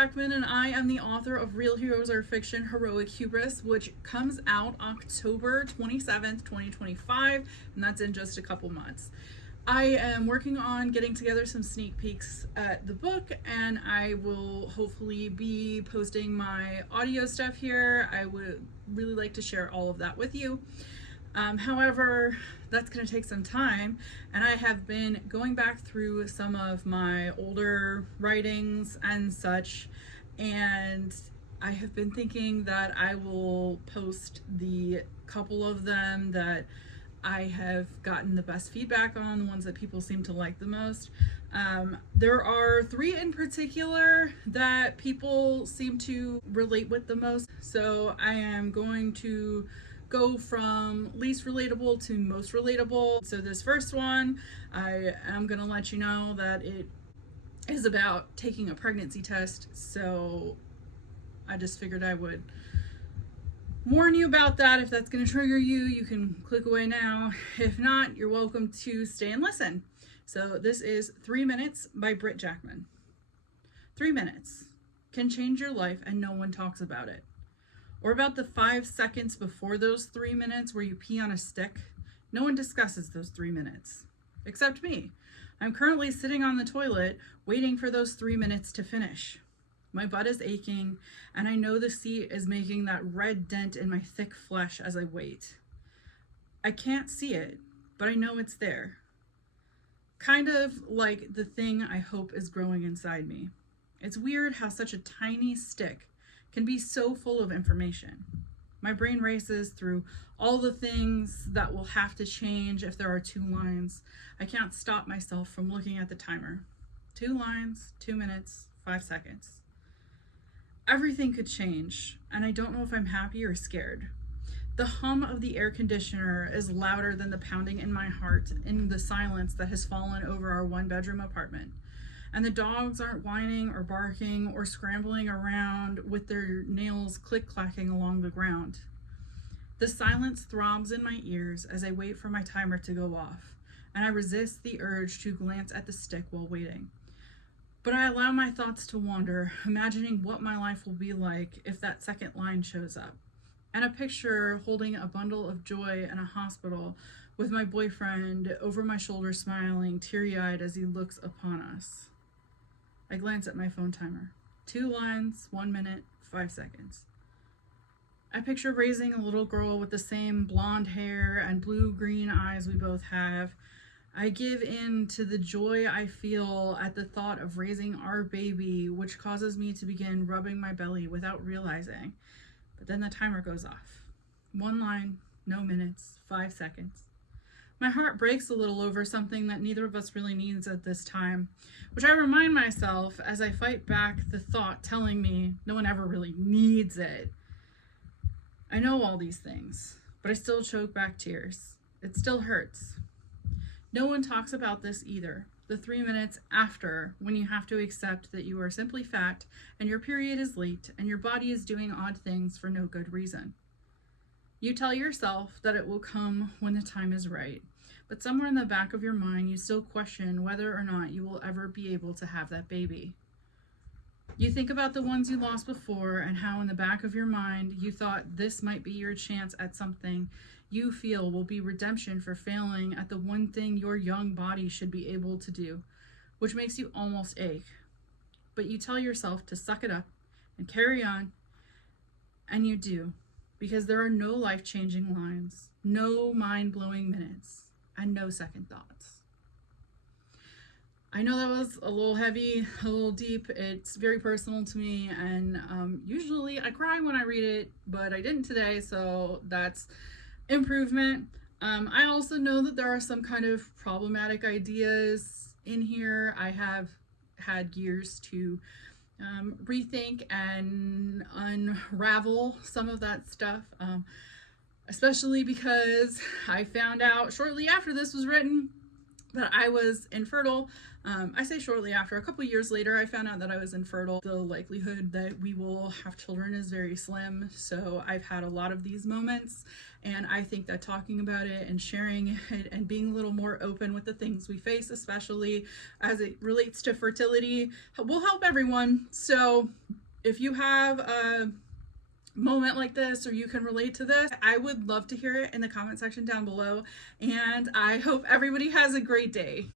Jackman, and I am the author of Real Heroes Are Fiction, Heroic Hubris, which comes out October 27th, 2025, and that's in just a couple months. I am working on getting together some sneak peeks at the book, and I will hopefully be posting my audio stuff here. I would really like to share all of that with you. However, that's going to take some time, and I have been going back through some of my older writings and such, and I have been thinking that I will post the couple of them that I have gotten the best feedback on, the ones that people seem to like the most. There are 3 in particular that people seem to relate with the most, so I am going to go from least relatable to most relatable. So this first one, I am going to let you know that it is about taking a pregnancy test, so I just figured I would warn you about that. If that's going to trigger you, you can click away now. If not, you're welcome to stay and listen. So this is 3 Minutes by Britt Jackman. 3 minutes can change your life and no one talks about it. Or about the 5 seconds before those 3 minutes where you pee on a stick. No one discusses those 3 minutes, except me. I'm currently sitting on the toilet waiting for those 3 minutes to finish. My butt is aching, and I know the seat is making that red dent in my thick flesh as I wait. I can't see it, but I know it's there. Kind of like the thing I hope is growing inside me. It's weird how such a tiny stick can be so full of information. My brain races through all the things that will have to change if there are 2 lines. I can't stop myself from looking at the timer. 2 lines, 2 minutes, 5 seconds. Everything could change, and I don't know if I'm happy or scared. The hum of the air conditioner is louder than the pounding in my heart in the silence that has fallen over our 1-bedroom apartment. And the dogs aren't whining or barking or scrambling around with their nails click-clacking along the ground. The silence throbs in my ears as I wait for my timer to go off, and I resist the urge to glance at the stick while waiting. But I allow my thoughts to wander, imagining what my life will be like if that second line shows up, and a picture holding a bundle of joy in a hospital with my boyfriend over my shoulder smiling, teary-eyed as he looks upon us. I glance at my phone timer. 2 lines, 1 minute, 5 seconds. I picture raising a little girl with the same blonde hair and blue-green eyes we both have. I give in to the joy I feel at the thought of raising our baby, which causes me to begin rubbing my belly without realizing. But then the timer goes off. 1 line, no minutes, 5 seconds. My heart breaks a little over something that neither of us really needs at this time, which I remind myself as I fight back the thought telling me no one ever really needs it. I know all these things, but I still choke back tears. It still hurts. No one talks about this either. The 3 minutes after, when you have to accept that you are simply fat and your period is late and your body is doing odd things for no good reason. You tell yourself that it will come when the time is right, but somewhere in the back of your mind, you still question whether or not you will ever be able to have that baby. You think about the ones you lost before and how in the back of your mind, you thought this might be your chance at something you feel will be redemption for failing at the one thing your young body should be able to do, which makes you almost ache. But you tell yourself to suck it up and carry on, and you do. Because there are no life-changing lines, no mind-blowing minutes, and no second thoughts. I know that was a little heavy, a little deep. It's very personal to me, and usually I cry when I read it, but I didn't today, so that's improvement. I also know that there are some kind of problematic ideas in here. I have had years to rethink and unravel some of that stuff, especially because I found out shortly after this was written that I was infertile. I say shortly after, a couple years later, I found out that I was infertile. The likelihood that we will have children is very slim. So I've had a lot of these moments, and I think that talking about it and sharing it and being a little more open with the things we face, especially as it relates to fertility, will help everyone. So if you have a moment like this, or you can relate to this, I would love to hear it in the comment section down below, and I hope everybody has a great day.